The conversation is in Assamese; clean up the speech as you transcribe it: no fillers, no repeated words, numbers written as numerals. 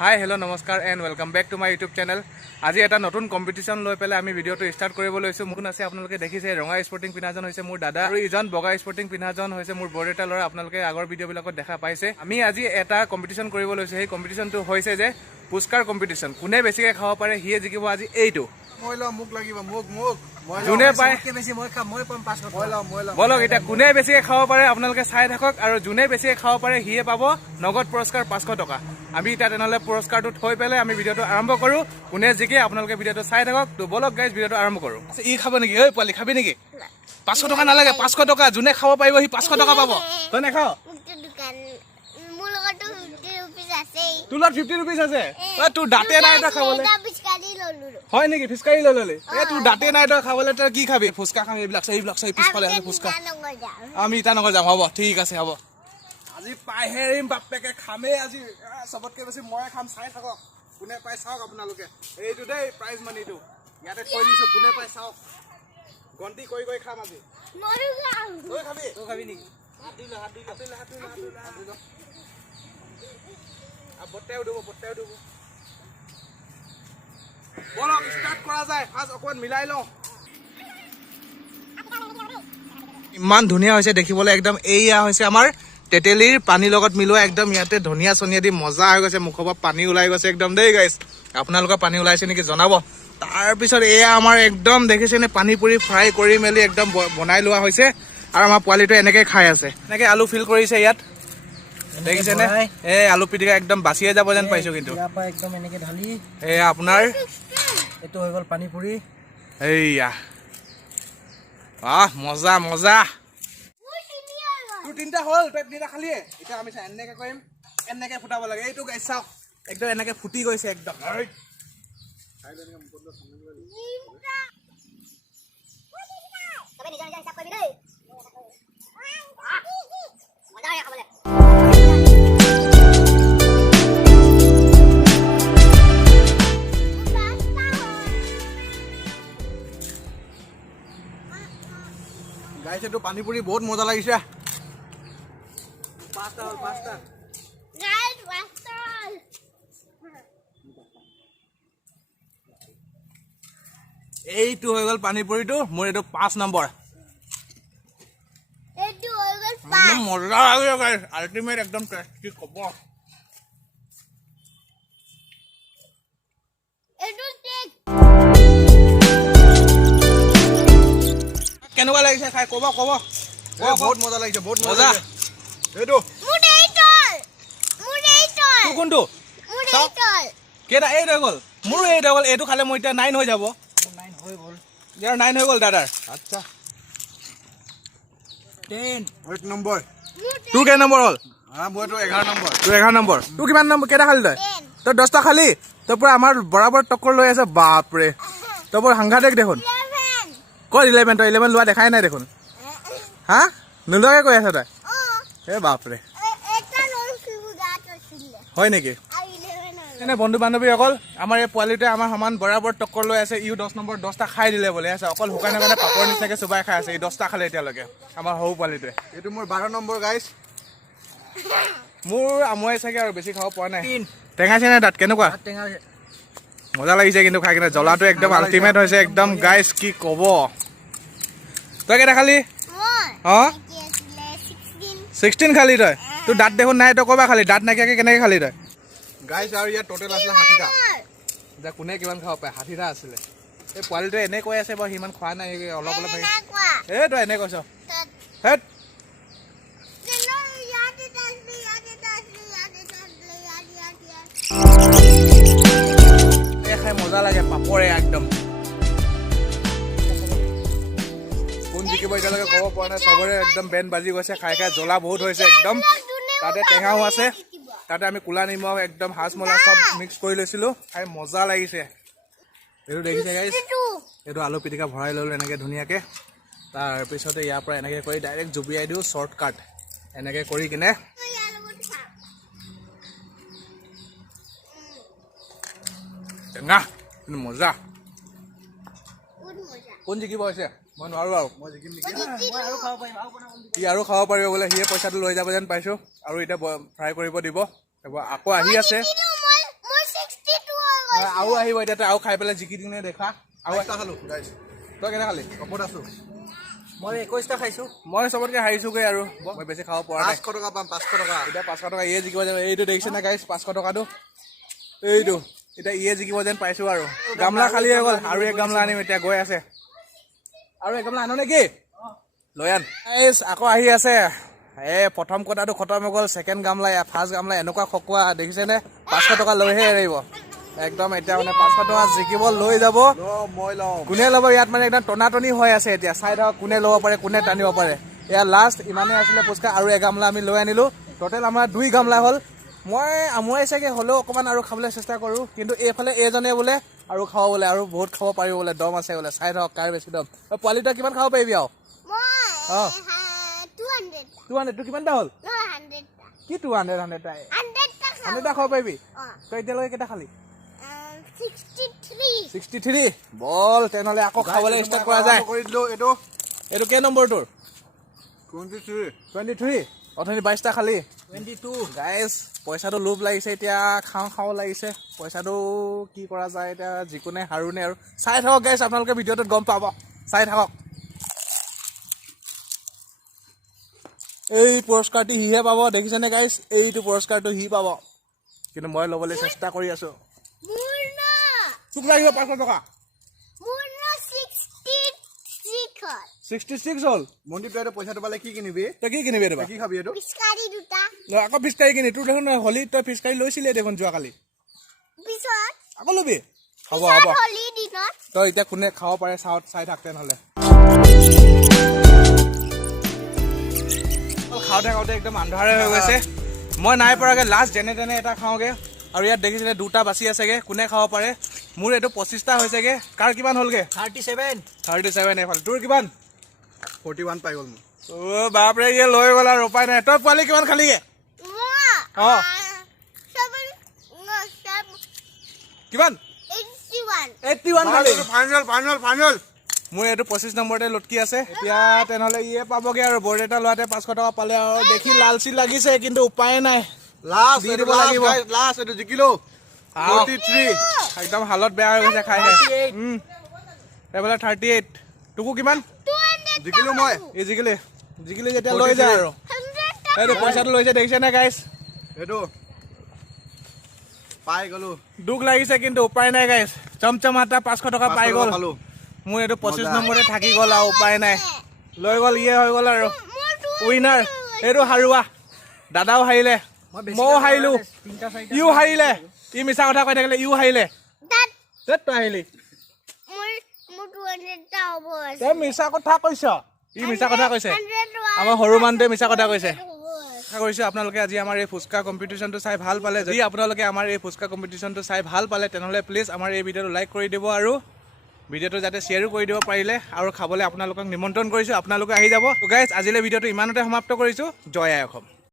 হাই হেল্ল' নমস্কাৰ and welcome back to my YouTube channel. আজি এটা নতুন কম্পিটিশ্যন লৈ পেলাই আমি ভিডিঅ'টো ষ্টাৰ্ট কৰিব লৈছোঁ। মোক আছে আপোনালোকে দেখিছে ৰঙা স্পৰ্টিং পিন্ধাজন হৈছে মোৰ দাদা আৰু ইজন বগা স্পৰ্টিং পিন্ধাজন হৈছে মোৰ বৰদেউতা ল'ৰা। আপোনালোকে আগৰ ভিডিঅ'বিলাকত দেখা পাইছে। আমি আজি এটা কম্পিটিশ্যন কৰিব লৈছোঁ। সেই কম্পিটিশ্যনটো হৈছে যে পুৰস্কাৰ কম্পিটিশ্যন। কোনে বেছিকৈ খাব পাৰে সিয়ে জিকিব আজি এইটো। যোনে পায় বলক এতিয়া কোনে বেছিকৈ খাব পাৰে আপোনালোকে চাই থাকক আৰু যোনে বেছিকৈ খাব পাৰে সিয়ে পাব নগদ পুৰস্কাৰ 500 টকা। আমি এতিয়া তেনেহ'লে পুৰস্কাৰটো থৈ পেলাই আমি ভিডিঅ'টো আৰম্ভ কৰোঁ। কোনে জিকে আপোনালোকে ভিডিঅ'টো চাই থাকক। তো বলক গাইজ ভিডিঅ'টো আৰম্ভ কৰোঁ। ই খাব নেকি? ঐ পোৱালি খাবি নেকি? 500 টকা নালাগে, 500 টকা। যোনে খাব পাৰিব সি 500 টকা পাব। তই নাখাৱ? তোৰ লগত 50 ৰুপিজ আছে। তোৰ দাঁতে নাই তই খাবলৈ। হয় নেকি? ফিচকাৰী লৈ ল'লি? তোৰ দাঁতে নাই তই খাবলৈ। তই কি খাবি? ফুচকা খাবি? এইবিলাক পিছফালে আছে ফুচকা। আমি ইটানগৰ যাম। হ'ব ঠিক আছে হ'ব। আজি পাইহে এৰিম বাপেকে খামেই আজি। চবতকে বেছি মই খাম। চাই থাকক কোনে পাই চাওক আপোনালোকে। এইটো দেই প্ৰাইজ মানিটো ইয়াতে থৈ দিছো। কোনে পাই চাওক। গন্তি কৰি কৰি খাম আজি। তই খাবি? তই খাবি নেকি? হাত দিল বৰ্তাইও দিব বলক ষ্টাৰ্ট কৰা যায়। ফাৰ্ষ্ট অকণমান মিলাই লওঁ। ইমান ধুনীয়া হৈছে দেখিবলৈ একদম। এয়া হৈছে আমাৰ তেতেলীৰ পানীৰ লগত মিলোৱা একদম। ইয়াতে ধনিয়া চনিয়া দি মজা হৈ গৈছে। মুখৰ পৰা পানী ওলাই গৈছে একদম দেই গাইছ। আপোনালোকৰ পানী ওলাইছে নেকি জনাব। তাৰপিছত এয়া আমাৰ একদম দেখিছেনে পানী পুৰি ফ্ৰাই কৰি মেলি একদম বনাই লোৱা হৈছে আৰু আমাৰ পোৱালিটোৱে এনেকৈ খাই আছে। এনেকৈ আলু ফিল কৰিছে ইয়াত দেখিছেনে। এই আলু পিটিকা একদম বাচিয়ে যাব যেন পাইছো। কিন্তু একদম এনেকে ঢালি এয়া আপোনাৰ এইটো হৈ গ'ল পানী পুৰি। এইয়া মজা মজা। তোৰ তিনিটা হ'ল, তই তিনিটা খালিয়ে। এতিয়া আমি এনেকে কৰিম, এনেকে ফুটাব লাগে। এইটো গাইছ চাওক একদম এনেকে ফুটি গৈছে একদম। গাইছ এইটো পানী পুৰি বহুত মজা লাগিছে। এইটো হৈ গ'ল পানী পুৰিটো মোৰ। এইটো 5 নম্বৰ। মজা লাগে গাইছ। আল্টিমেট একদম টেষ্টি ক'ব। কেনেকুৱা লাগিছে খাই ক'ব বহুত মজা লাগিছে। বহুত মজা। এইটো কোনটো কেইটা? 8 হৈ গ'ল। মোৰো 8 হৈ গ'ল। এইটো খালে মোৰ এতিয়া 9 হৈ যাব। 9 হৈ গ'ল। ইয়াৰ 9 হৈ গ'ল দাদাৰ। আচ্ছা 10 8 নম্বৰ। তোৰ কেই নম্বৰ হ'ল? মইতো 11 নম্বৰ। তোৰ 11 নম্বৰ। তোৰ কিমান নম্বৰ? কেইটা খালি তই? তই 10টা খালি। তই পুৰা আমাৰ বৰাবৰ টক্কৰ লৈ আছে। বাপৰে তই বৰ সাংঘাতিক দেখোন। ক'ত 11? তই 11 লোৱা দেখাই নাই দেখোন। হা নোলোৱাকে কৈ আছ তই? এই বাপৰে হয় নেকি? এনে বন্ধু বান্ধৱীসকল আমাৰ এই পোৱালিটোৱে আমাৰ সমান বৰাবৰ টক্কৰ লৈ আছে। ইও 10 নম্বৰ 10টা খাই দিলে বোলে আছে। অকল শুকানে মানে পাপৰ নিচিনাকে চুবাই খাই আছে। ই 10টা খালে এতিয়ালৈকে আমাৰ সৰু পোৱালিটোৱে। এইটো মোৰ 12 নম্বৰ গাইছ। মোৰ আমুৱাই চাগে আৰু বেছি খাব পৰা নাই। টেঙাইছে নে তাত? কেনেকুৱা? টেঙা মজা লাগিছে কিন্তু খাই কিনে। জ্বলাটো একদম আল্টিমেট হৈছে একদম গাইছ। কি ক'ব। তই কেইটা খালি? 16 খালি তই? তোৰ দাঁত দেখোন নাই। তই ক'বা খালি? দাঁত নাইকিয়াকে কেনেকে খালি তই? গাইছ আৰু ইয়াত টোটেল আছিলে 60টা। এতিয়া কোনে কিমান খাব পাৰে? 60টা আছিলে। এই পোৱালিটোৱে এনে কৈ আছে বাৰু সিমান খোৱা নাই। অলপ অলপ এই তই এনে কৈছ। হেট খাই মজা লাগে। পাপৰে একদম। কোন জিকিব এতিয়ালৈকে ক'ব পৰা নাই। চবৰে একদম বেণ্ড বাজি গৈছে খাই খাই। জ্বলা বহুত হৈছে একদম। তাতে টেঙাও আছে। তাতে আমি ক'লা নিমখ একদম হাজমলা চব মিক্স কৰি লৈছিলোঁ। খাই মজা লাগিছে। এইটো দেখিছে গাইছ। এইটো আলু পিটিকা ভৰাই ল'লোঁ এনেকৈ ধুনীয়াকৈ। তাৰপিছতে ইয়াৰ পৰা এনেকৈ কৰি ডাইৰেক্ট জুবিয়াই দিওঁ শ্বৰ্টকাট। এনেকৈ কৰি কিনে টেঙা মজা। কোন জিকিব হৈছে? মই নোৱাৰো আৰু। মই জিকিম নেকি? ই আৰু খাব পাৰিব বোলে। সিয়ে পইচাটো লৈ যাব যেন পাইছোঁ। আৰু এতিয়া ফ্ৰাই কৰিব দিব। আকৌ আহি আছে। আৰু আহিব এতিয়া তই আৰু খাই পেলাই জিকি দিনে দেখা আৰু এটা খালো গাইছ তই কেনে খালি টপত আছো মই 21টা খাইছো মই চবতকে হাৰিছোগৈ আৰু মই বেছি খাব পৰা নাই 500 টকা পাম 500 টকা এতিয়া 500 টকা ইয়ে জিকিব যেন এইটো দেখিছে নে গাইছ 500 টকাটো এইটো এতিয়া ইয়ে জিকিব যেন পাইছো আৰু গামলা খালী হৈ গ'ল আৰু এক গামলা আনিম এতিয়া গৈ আছে আৰু এক গামলা আনো নেকি লৈ আন গাইছ আকৌ আহি আছে প্ৰথম কথাটো খতম হৈ গ'ল ছেকেণ্ড গামলা ফাৰ্ষ্ট গামলা এনেকুৱা খকুৱা দেখিছেনে 500 টকা লৈহে এৰিব একদম এতিয়া মানে 500 টকা জিকিব লৈ যাব মই লওঁ কোনে ল'ব ইয়াত মানে একদম টনাটনি হৈ আছে এতিয়া চাই থাকক কোনে ল'ব পাৰে কোনে টানিব পাৰে এয়া লাষ্ট ইমানেই আছিলে পুচকা আৰু এগামলা আমি লৈ আনিলোঁ টোটেল আমাৰ 2 গামলা হ'ল মই আমুৱাইছেগৈ হ'লেও অকণমান আৰু খাবলৈ চেষ্টা কৰোঁ কিন্তু এইফালে এইজনে বোলে আৰু খাব বোলে আৰু বহুত খাব পাৰিব বোলে দম আছে বোলে চাই থাকক কাৰ বেছি দম পোৱালি তই কিমান খাব পাৰিবি আৰু অঁ 200 তোৰ কিমানটা হ'ল কি 200 টাই 100টা খাব পাৰিবি তই এতিয়ালৈকে কেইটা খালি 63 বল তেনেহ'লে আকৌ খাবলৈ ষ্টাৰ্ট কৰা যায় কৰি দিলো এইটো কেই নম্বৰ তোৰ 23 অথনি 22টা খালি 22 গাইজ পইচাটো লোভ লাগিছে এতিয়া খাওঁ লাগিছে পইচাটো কি কৰা যায় এতিয়া যিকোনে হাৰোনে আৰু চাই থাকক গাইজ আপোনালোকে ভিডিঅ'টোত গম পাব চাই থাকক এই পুৰস্কাৰটো সিহে পাব দেখিছেনে গাইজ এইটো পুৰস্কাৰটো সি পাব কিন্তু মই ল'বলৈ চেষ্টা কৰি আছো তোক লাগিব 500 টকা 66 হ'ল মন্দিৰ তই পইচাটো পালে কি কিনিবি তই কি কিনিবি এইটো কি খাবি এইটো আকৌ ফিচকাৰী কিনি তোৰ দেখোন হলি তই ফিচকাৰী লৈছিলি দেখোন যোৱাকালি আকৌ ল'বি হ'ব তই এতিয়া কোনে খাব পাৰে চাই থাক তেনেহ'লে খাওঁতে একদম আন্ধাৰে হৈ গৈছে মই নাই পৰাগে লাষ্ট যেনে তেনে এটা খাওঁগে আৰু ইয়াত দেখিছিলে 2টা বাচি আছেগে কোনে খাব পাৰে মোৰ এইটো 25টা হৈছেগে কাৰ কিমান হ'লগে 37 এইফালে তোৰ কিমান 41 পাই গ'ল মোৰ বাপৰে ইয়ে লৈ গ'ল আৰু উপায় নাই তই পোৱালি কিমান খালিগে অঁ কিমান 81 খালি ফাইনেল মোৰ এইটো 25 নম্বৰতে লটকি আছে এতিয়া তেনেহ'লে ইয়ে পাবগে আৰু বৰ্ড এটা লোৱাতে 500 টকা পালে আৰু দেখি লালচি লাগিছে কিন্তু উপায় নাই লাষ্ট দি দিব লাগিব। লাষ্ট এইটো জিকিলো 43 একদম হালত বেয়া হৈ গৈছে খাই এইফালে 38 তোকো কিমান জিকিলো মই এই জিকিলি যেতিয়া লৈ যায় আৰু এইটো পইচাটো লৈছে দেখিছে নে গাইছ এইটো পাই গ'লো দুখ লাগিছে কিন্তু উপায় নাই গাইছ চমচমাটা 500 টকা পাই গ'ল পালো মোৰ এইটো 25 নম্বৰতে থাকি গ'ল আৰু উপায় নাই লৈ গ'ল ইয়ে হৈ গ'ল আৰু উইনাৰ এইটো হাৰুৱা দাদাও হাৰিলে ময়ো হাৰিলো ইও হাৰিলে ই মিছা কথা কৈ থাকিলে ইও হাৰিলে তই হাৰিলি তই মিছা কথা কৈছ ই মিছা কথা কৈছে আমাৰ সৰু মানুহটোৱে মিছা কথা কৈছে আশা কৰিছোঁ আপোনালোকে আজি আমাৰ এই ফুচকা কম্পিটিশ্যনটো চাই ভাল পালে যদি আপোনালোকে আমাৰ এই ফুচকা কম্পিটিশ্যনটো চাই ভাল পালে তেনেহ'লে প্লিজ আমাৰ এই ভিডিঅ'টো লাইক কৰি দিব আৰু ভিডিঅ'টো যাতে শ্বেয়াৰো কৰি দিব পাৰিলে আৰু খাবলৈ আপোনালোকক নিমন্ত্ৰণ কৰিছোঁ আপোনালোকে আহি যাব গাইজ আজিলৈ ভিডিঅ'টো ইমানতে সমাপ্ত কৰিছোঁ জয় আই অসম।